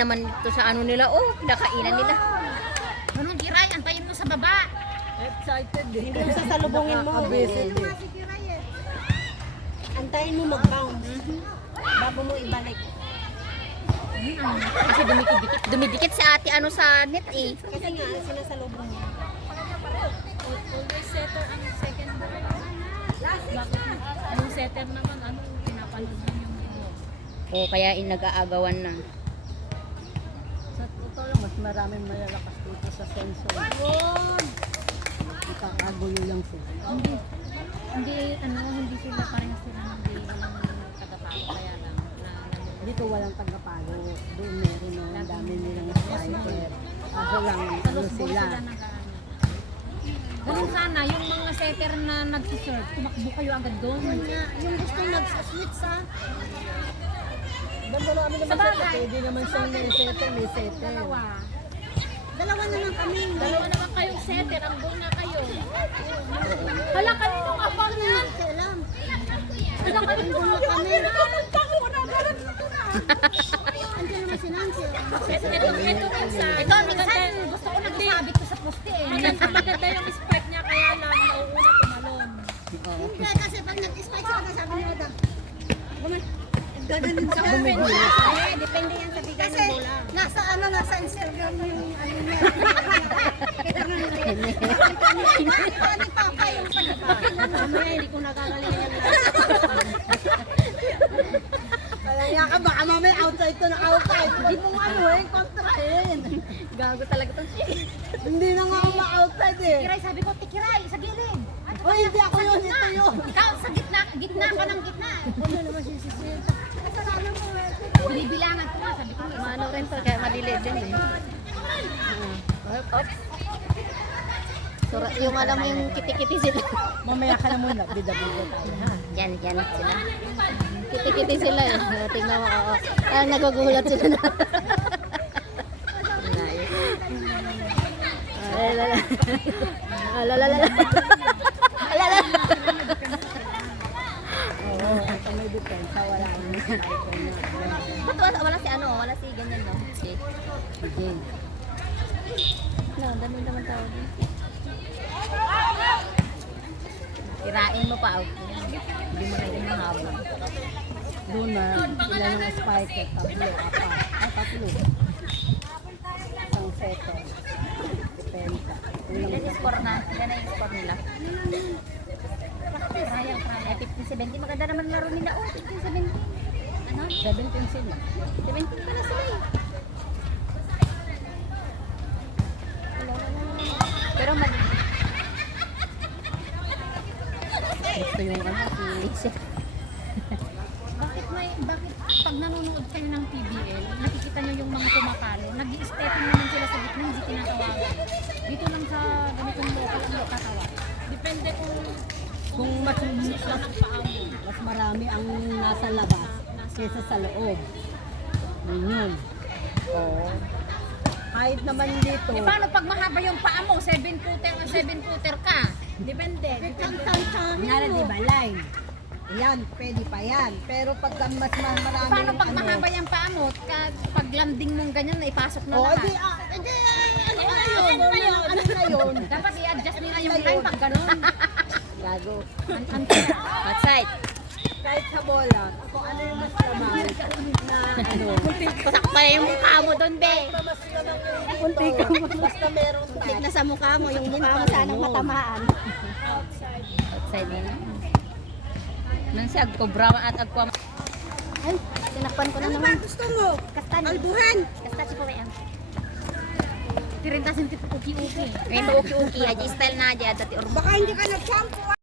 naman ito sa ano nila. Oh, pinakainan nila. Anong Kiray? Antayin mo sa baba. Excited eh. Hindi mo sasalubungin mo. Nakaka-visit eh. Antayin mo mag-bounce. Bago mo ibalik. Kasi dumidikit si ate ano sa net eh. Kasi nga, sinasalubong niya. Always setter ang second ball. Bakit? Yung setter naman, ano, pinapanood lang yung Oh, kaya nag-aagawan na. Sa totoo lang, mas maraming malalakas dito sa sensor. Nakakagulo lang sila. Hindi sila parehas sila hindi tagapalo kaya lang Dito walang tagapalo. Doon meron no, ang dami nilang fighter. Kaso lang, sa ano lost ball sila. sila ganun sana, yung mga setter na nagsiserve, tumakbo kayo agad doon. Yung gusto mag-switch sa... Ganda namin naman Sa sa bagay. pwede naman siyang may setter. Dalawa. Dalawa na lang kami. Dalawa naman kayong setter, ang goal nga kayo. Hala, kanino nga pa yan? Alam. Hala, kanino nga pa Kami. Andiyan naman si Nancy. Ito rin sa... Ito, minsan, gusto ko nagsabit ko sa poste eh. Maganda yung spike niya, kaya lang nauuna tumalon. Hindi, kasi pag nag-spike siya, sabi niya daw. Gaganin siya. Depende yan sa bigay Kasi ng bola. nasa Instagram yung ano niya. Kaya nga ni Papa yung pagkakita. Mamaya, hindi ko nakagalingan yan lahat. Kaya ka baka mamaya outside to na outside. Hindi mo ano eh, kontrahin. Gago talaga to. Hindi na nga ako ma-outside eh. Kiray, sabi ko, Tikiray, sa gilid. Uy, hindi ako yun, ito yun. Ikaw, sa gitna ka ng gitna. Ano naman si Cecil? Kasalanan mo eh. Binibilangan ko nga, sabi ko. Maano rin to, kaya maliliit din eh. Oops. So, yung alam mo yung kiti-kiti sila. Mamaya ka na muna, bida-bida tayo ha. Yan sila. Kiti-kiti sila eh. Tingnan mo, oo. Ah, nagugulat sila na. Nice. Alalala. Alalala. Alalala. Oo, ito may depensa, wala na. Ba't wala si ano? Wala si ganyan no? Si Again. no, dami naman tao din. Kirain mo pa. Hindi mo na inahabol. Doon na, ilan ang spike, tatlo, apat. Ay, tatlo. Isang seto. Depensa. Ilan yung score na? Ilan na yung score nila? Trial. Ay, 50-70. Maganda naman laro nila. Oh, 50-70. Ano? 17 sila. 17 pala sila eh. Pero gusto yung ano, si Lisa. Bakit pag nanonood kayo ng PBL, nakikita nyo yung mga pumapalo, nag-i-stepping naman sila sa gitna, hindi tinatawagan. Dito lang sa ganitong local ang tatawag. Depende Kung mas marami ang nasa labas kaysa sa loob. Yun. Oo. Kahit naman dito. Eh paano pag mahaba yung paa mo, 7-footer ka? Depende. Kunyari, di ba, line? Yan, pwede pa yan. Pero pag mas marami Paano pag mahaba yung paa mo, pag landing mong ganyan, naipasok na O, lahat? ano na yun? Dapat i-adjust nila yung line pag gano'n. Gago. Outside. Kahit sa bola, kung ano yung mas lamang na ano. Pasak pa yung mukha mo doon, be. Kunti ka basta merong Tik na sa mukha mo, yung mukha mo sanang matamaan. Outside na. Nang si Agkobra at Agkwa. Ay, tinakpan ko na naman. Gusto mo? Kastan. Albuhan. Kastan si Pawai ang. Tirintasin tipo uki-uki. Ngayon uki-uki. Aja style na aja. Dati Baka hindi ka nag-shampoo.